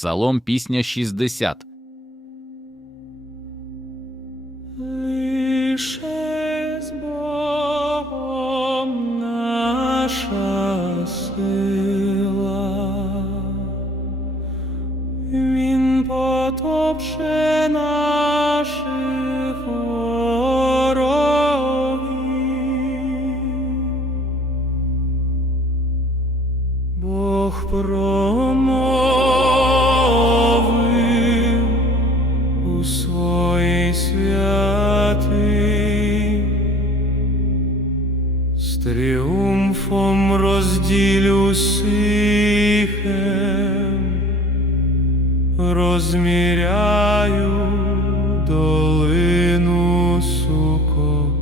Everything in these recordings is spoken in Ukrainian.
Псалом пісня 60. Лише з Богом наша сила, Він потопче наших ворогів. Бог промовив святий, з тріумфом розділю сихем, розміряю долину сукокот.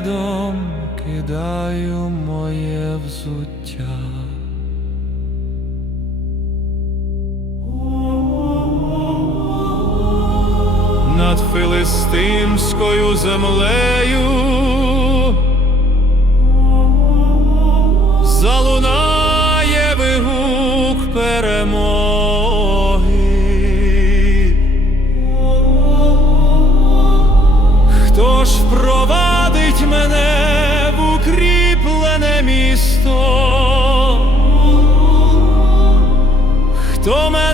рядом кидаю моє взуття. Над филистимською землею залунає вигук перемоги. місто, хто мене.